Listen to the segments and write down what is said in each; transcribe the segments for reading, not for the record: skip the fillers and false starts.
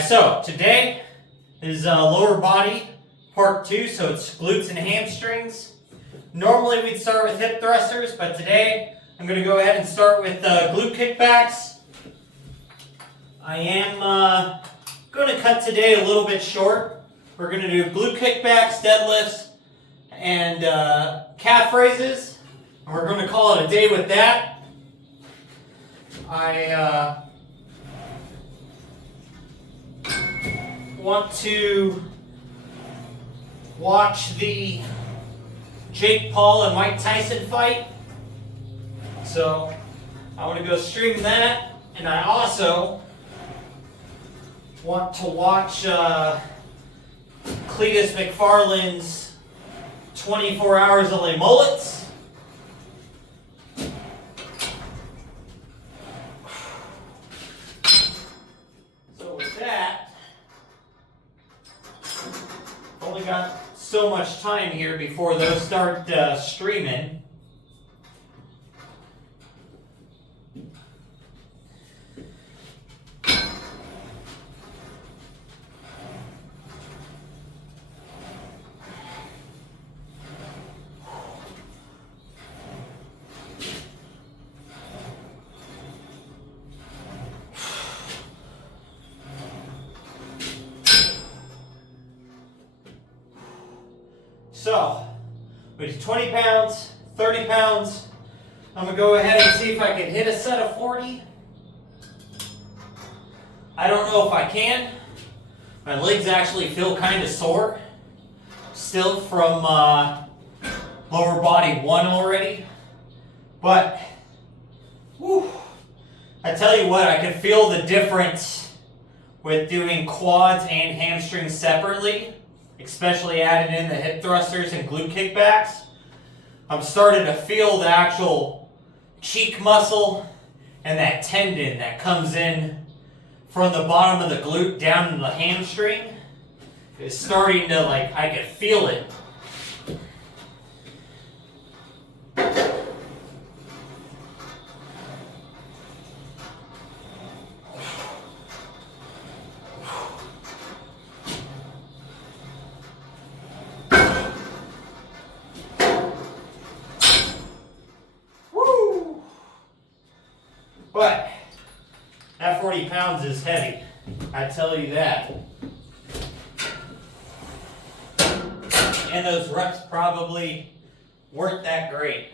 So today is lower body part 2, so it's glutes and hamstrings. Normally we'd start with hip thrusters, but today I'm going to go ahead and start with glute kickbacks. I am going to cut today a little bit short. We're going to do glute kickbacks, deadlifts, and calf raises. And we're going to call it a day with that. I want to watch the Jake Paul and Mike Tyson fight, so I want to go stream that, and I also want to watch Cletus McFarland's 24 Hours LA Mullets. So with that, only got so much time here before those start streaming. So, we do 20 pounds, 30 pounds. I'm going to go ahead and see if I can hit a set of 40. I don't know if I can. My legs actually feel kind of sore. Still from lower body 1 already. But, whew, I tell you what, I can feel the difference with doing quads and hamstrings separately. Especially added in the hip thrusters and glute kickbacks. I'm starting to feel the actual cheek muscle and that tendon that comes in from the bottom of the glute down to the hamstring. It's starting to, I can feel it. But that 40 pounds is heavy, I tell you that. And those reps probably weren't that great.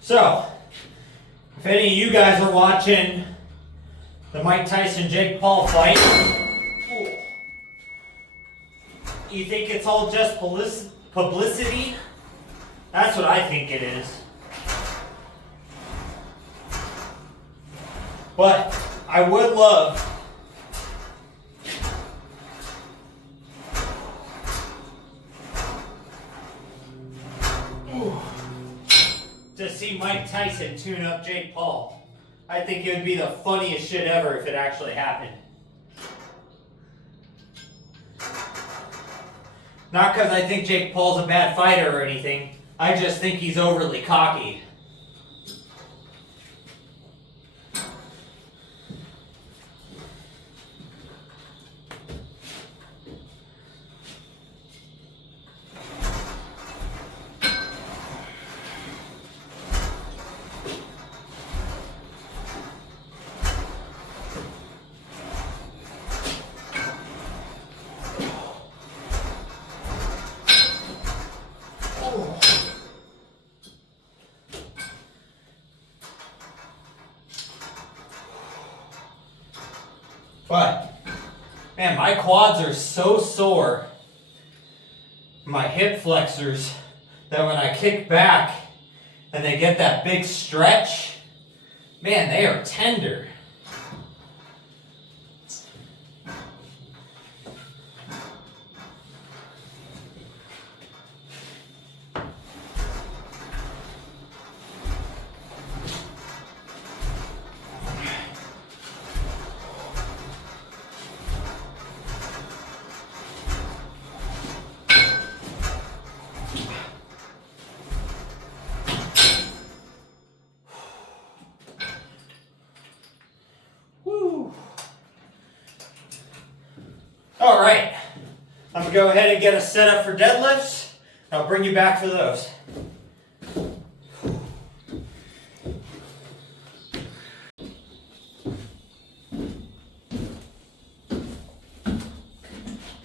So, if any of you guys are watching the Mike Tyson Jake Paul fight, you think it's all just publicity? That's what I think it is. But I would love to see Mike Tyson tune up Jake Paul. I think it would be the funniest shit ever if it actually happened. Not because I think Jake Paul's a bad fighter or anything. I just think he's overly cocky. But, man, my quads are so sore, my hip flexors, that when I kick back and they get that big stretch, man, they are tender. go ahead and get us set up for deadlifts. I'll bring you back for those.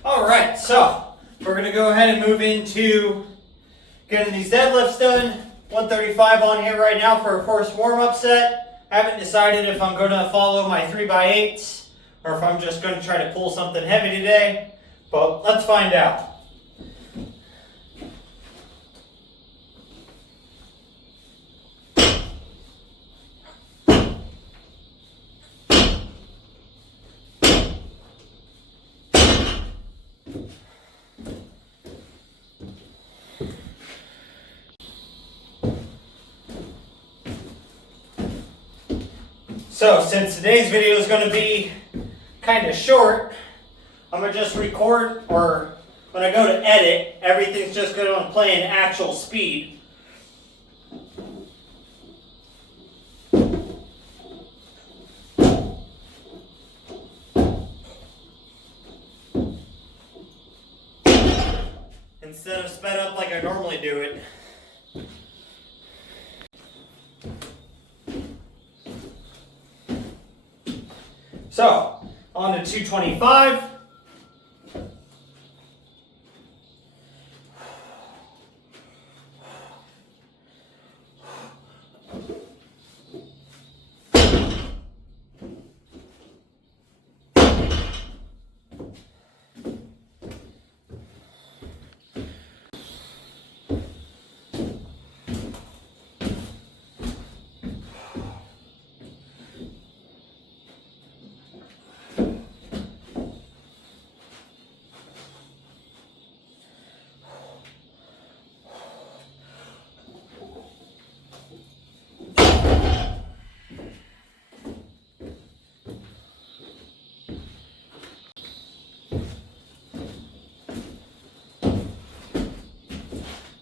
Alright, so we're going to go ahead and move into getting these deadlifts done. 135 on here right now for our first warm-up set. I haven't decided if I'm going to follow my 3x8s or if I'm just going to try to pull something heavy today, but let's find out. So since today's video is going to be kind of short, I'm going to just record, or when I go to edit, everything's just going to play in actual speed. Instead of sped up like I normally do it. So, on to 225.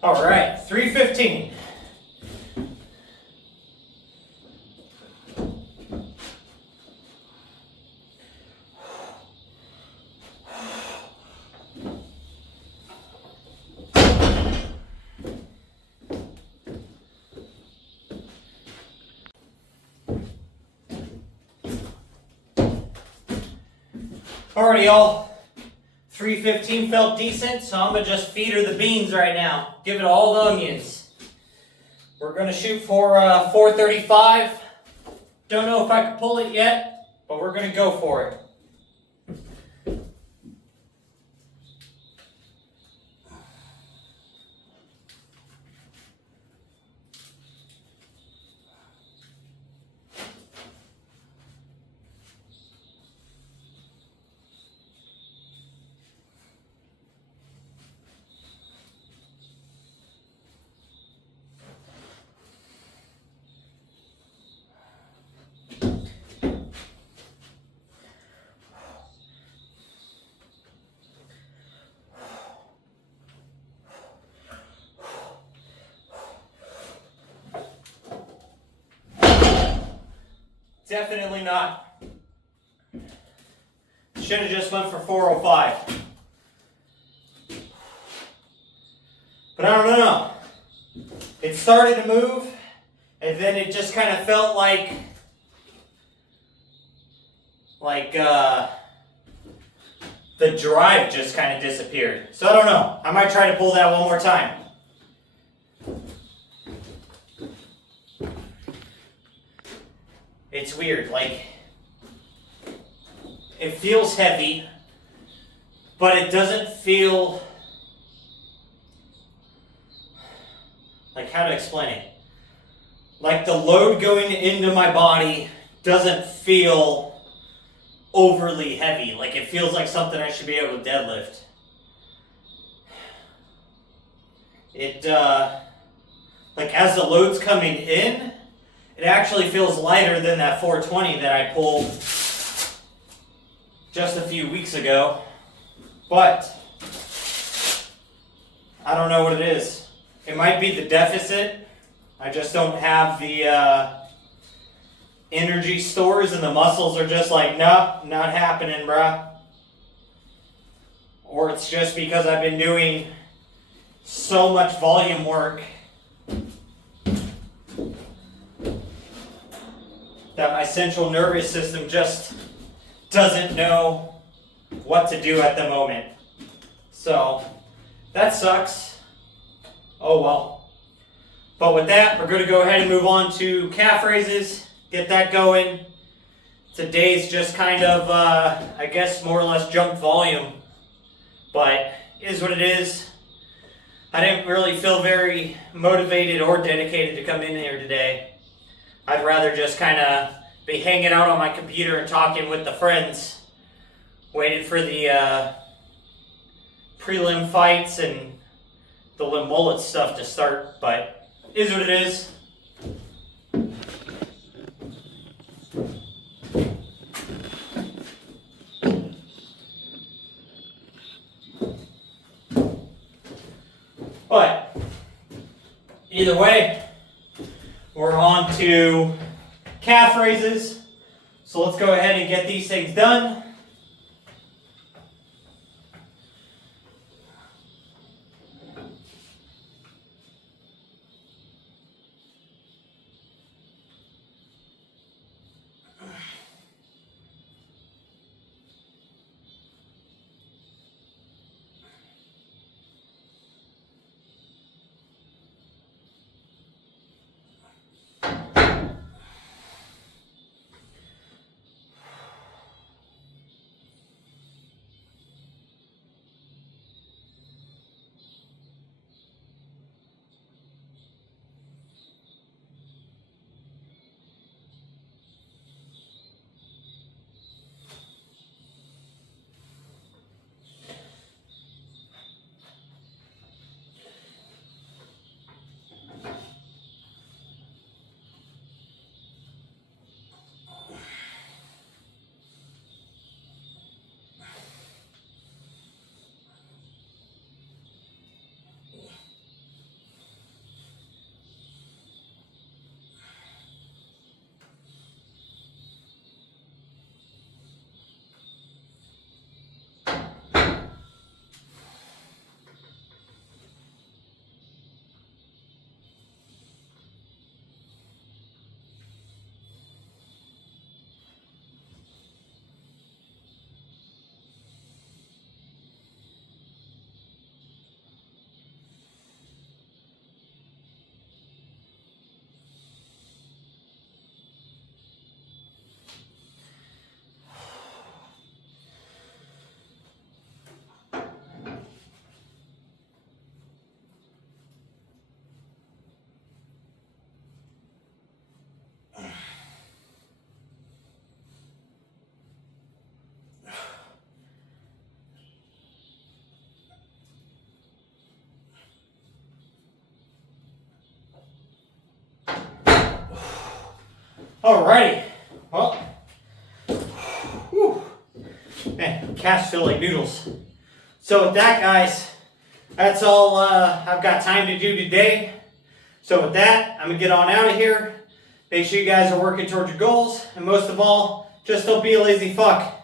All right, 315. Alrighty, y'all. 315 felt decent, so I'm going to just feed her the beans right now. Give it all the onions. We're going to shoot for 435. Don't know if I can pull it yet, but we're going to go for it. Definitely not. Should have just went for 405. But I don't know. It started to move, and then it just kind of felt like the drive just kind of disappeared. So I don't know. I might try to pull that one more time. It's weird, like, it feels heavy, but it doesn't feel, like, how to explain it? Like, the load going into my body doesn't feel overly heavy. Like, it feels like something I should be able to deadlift. It, like, as the load's coming in, it actually feels lighter than that 420 that I pulled just a few weeks ago. But I don't know what it is. It might be the deficit. I just don't have the energy stores, and the muscles are just like, nope, not happening, bruh. or it's just because I've been doing so much volume work that my central nervous system just doesn't know what to do at the moment. So that sucks. Oh well. But with that, we're going to go ahead and move on to calf raises, get that going. Today's just kind of, I guess, more or less junk volume, but it is what it is. I didn't really feel very motivated or dedicated to come in here today. I'd rather just kind of be hanging out on my computer and talking with the friends, waiting for the prelim fights and the limb mullet stuff to start, but it is what it is. But either way, we're on to calf raises. So let's go ahead and get these things done. Alrighty, well, whew, man, calves feel like noodles. So with that, guys, that's all I've got time to do today. So with that, I'm going to get on out of here. Make sure you guys are working towards your goals, and most of all, just don't be a lazy fuck.